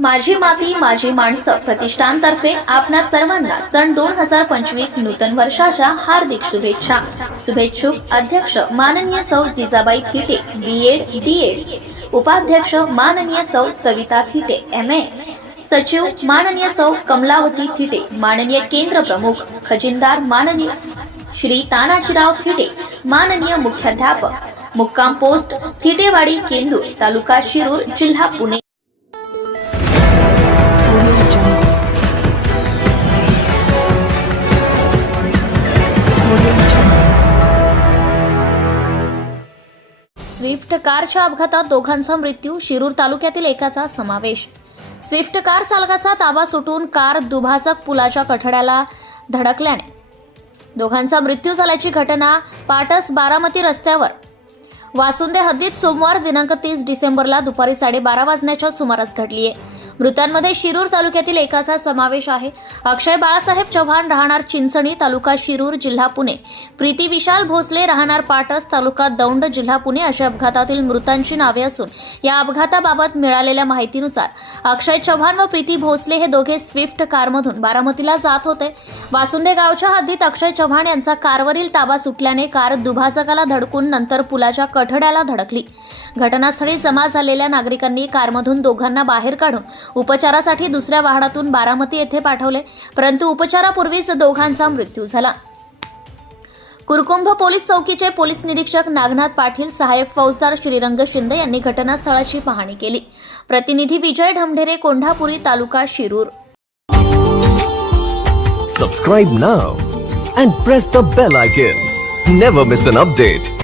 माझी माती माझी माणसं प्रतिष्ठानतर्फे आपणा सर्वांना सन दोन हजार पंचवीस नूतन वर्षाच्या हार्दिक शुभेच्छा. शुभेच्छुक अध्यक्ष माननीय सौ Jijabai Thite B Ed D Ed उपाध्यक्ष माननीय सौ सविता थिटे एम ए सचिव माननीय सौ कमलावती थिटे माननीय केंद्र प्रमुख खजिनदार माननीय श्री तानाजीराव थिटे माननीय मुख्याध्यापक मुक्काम पोस्ट थिटेवाडी केंदूर तालुका शिरूर जिल्हा पुणे. स्विफ्ट कारच्या अपघातात दोघांचा मृत्यू शिरूर तालुक्यातील एकाचा समावेश. स्विफ्ट कार चालकाचा ताबा सुटून कार दुभासक पुलाच्या कठड्याला धडकल्याने. दोघांचा मृत्यू झाल्याची घटना पाटस बारामती रस्त्यावर. वासुंदे हद्दीत सोमवार दिनांक तीस डिसेंबरला दुपारी साडेबारा वाजण्याच्या सुमारास घडली आहे मृतांमध्ये शिरूर तालुक्यातील एकाचा समावेश आहे. अक्षय बाळासाहेब चव्हाण राहणार चिंचणी तालुका शिरूर जिल्हा पुणे. प्रीती विशाल भोसले राहणार पाटस तालुका दौंड जिल्हा पुणे अशा अपघातातील मृतांची नावे असून या अपघाताबाबत मिळालेल्या माहितीनुसार अक्षय चव्हाण व प्रीती भोसले हे दोघे स्विफ्ट कारमधून बारामतीला जात होते. वासुंदे गावच्या हद्दीत अक्षय चव्हाण यांचा कारवरील ताबा सुटल्याने कार दुभाजकाला धडकून नंतर पुलाच्या कठड्याला धडकली. घटनास्थळी जमा झालेल्या नागरिकांनी कारमधून दोघांना बाहेर काढून उपचारासाठी दुसऱ्या वाहनातून बारामती येथे पाठवले परंतु उपचारापूर्वीच दोघांचा मृत्यू झाला. कुरकुंभ पोलीस चौकीचे पोलीस निरीक्षक नागनाथ पाटील सहाय्यक फौजदार श्रीरंग शिंदे यांनी घटनास्थळाची पाहणी केली. प्रतिनिधी Vijay Dhamdhere Kondhapuri taluka Shirur. Subscribe now and press the bell icon never miss an update